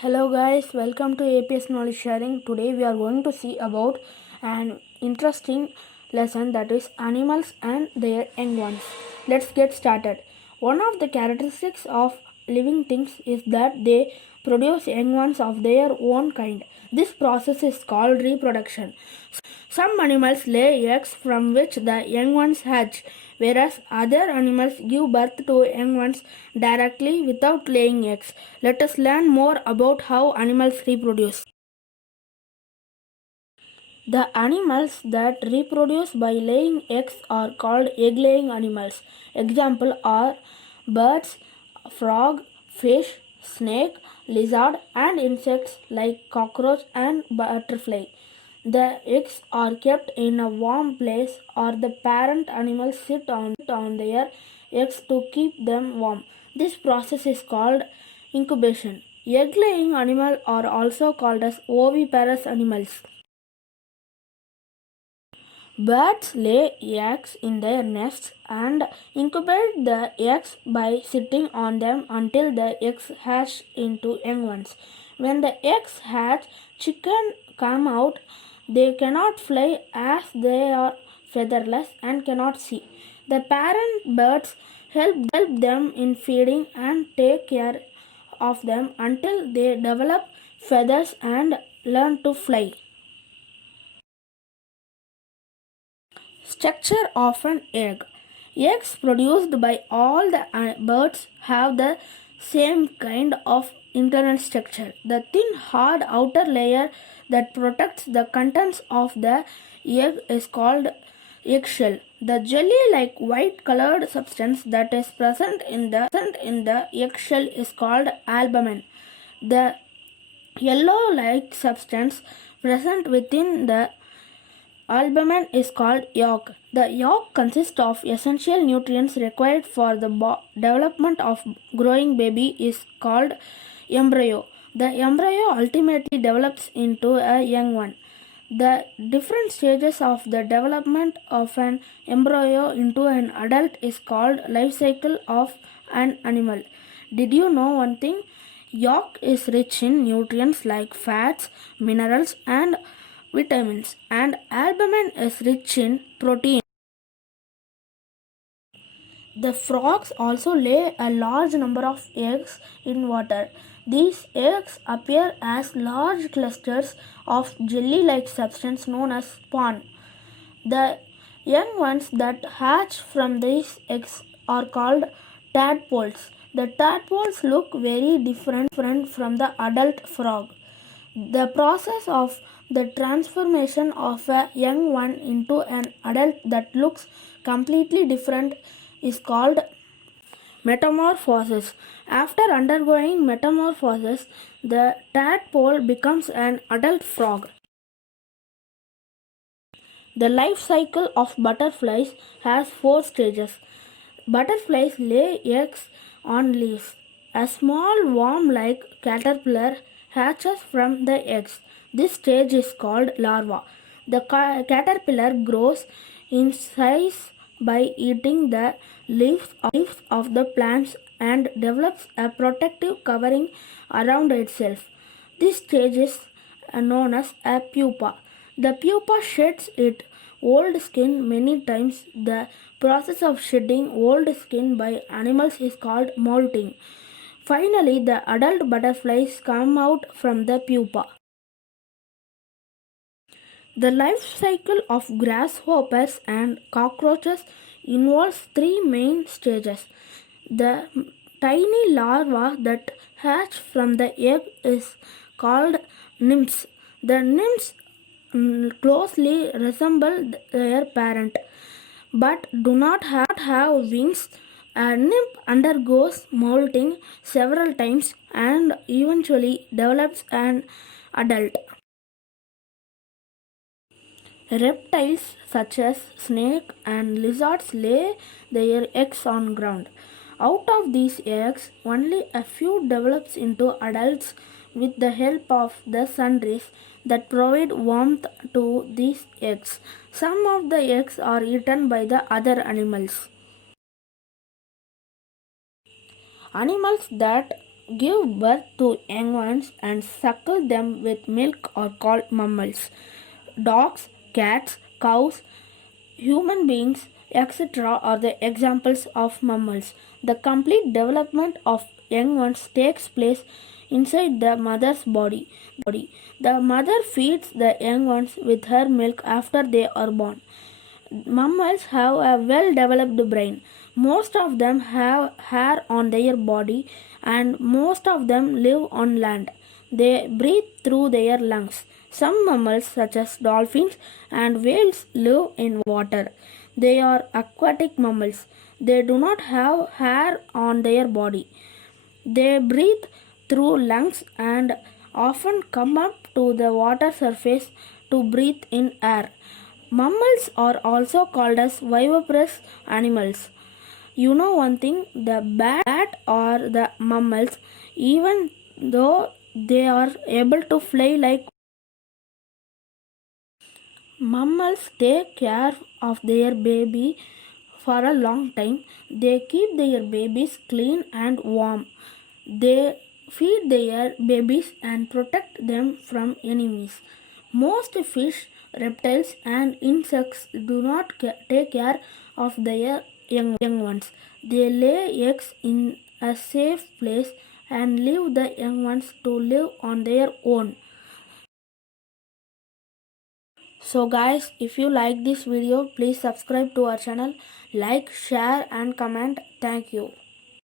Hello guys, welcome to APS Knowledge Sharing. Today we are going to see about an interesting lesson, that is animals and their young ones. Let's get started. One of the characteristics of living things is that they produce young ones of their own kind. This process is called reproduction. Some animals lay eggs from which the young ones hatch, whereas other animals give birth to young ones directly without laying eggs. Let us learn more about how animals reproduce. The animals that reproduce by laying eggs are called egg-laying animals. Examples are birds, frog, fish, snake, lizard, and insects like cockroach and butterfly. The eggs are kept in a warm place, or the parent animals sit on their eggs to keep them warm. This process is called incubation. Egg-laying animals are also called as oviparous animals. Birds lay eggs in their nests and incubate the eggs by sitting on them until the eggs hatch into young ones. When the eggs hatch, chickens come out. They cannot fly as they are featherless and cannot see. The parent birds help them in feeding and take care of them until they develop feathers and learn to fly. Structure of an egg. Eggs produced by all the birds have the same kind of internal structure. The thin, hard outer layer that protects the contents of the egg is called eggshell. The jelly-like white-colored substance that is present in the eggshell is called albumen. The yellow-like substance present within the albumen is called yolk. The yolk consists of essential nutrients required for the development of growing baby is called embryo. The embryo ultimately develops into a young one. The different stages of the development of an embryo into an adult is called life cycle of an animal. Did you know one thing? Yolk is rich in nutrients like fats, minerals, and vitamins, and albumin is rich in protein. The frogs also lay a large number of eggs in water. These eggs appear as large clusters of jelly-like substance known as spawn. The young ones that hatch from these eggs are called tadpoles. The tadpoles look very different from the adult frog. The process of the transformation of a young one into an adult that looks completely different is called metamorphosis. After undergoing metamorphosis, the tadpole becomes an adult frog. The life cycle of butterflies has 4 stages. Butterflies lay eggs on leaves. A small worm-like caterpillar hatches from the eggs. This stage is called larva. The caterpillar grows in size by eating the leaves of the plants and develops a protective covering around itself. This stage is known as a pupa. The pupa sheds its old skin many times. The process of shedding old skin by animals is called molting. Finally, the adult butterflies come out from the pupa. The life cycle of grasshoppers and cockroaches involves 3 main stages. The tiny larva that hatch from the egg is called nymphs. The nymphs closely resemble their parent but do not have wings. A nymph undergoes molting several times and eventually develops an adult. Reptiles such as snake and lizards lay their eggs on ground. Out of these eggs, only a few develops into adults with the help of the sun rays that provide warmth to these eggs. Some of the eggs are eaten by the other animals. Animals that give birth to young ones and suckle them with milk are called mammals. Dogs, cats, cows, human beings, etc. are the examples of mammals. The complete development of young ones takes place inside the mother's body. The mother feeds the young ones with her milk after they are born. Mammals have a well developed brain. Most of them have hair on their body and most of them live on land. They breathe through their lungs. Some mammals, such as dolphins and whales, live in water. They are aquatic mammals. They do not have hair on their body. They breathe through lungs and often come up to the water surface to breathe in air. Mammals are also called as viviparous animals. You know one thing, the bat or the mammals, even though they are able to fly like mammals, take care of their baby for a long time. They keep their babies clean and warm. They feed their babies and protect them from enemies. Most fish, reptiles, and insects do not take care of their young ones. They lay eggs in a safe place and leave the young ones to live on their own. So guys, if you like this video, please subscribe to our channel, like, share and comment. Thank you.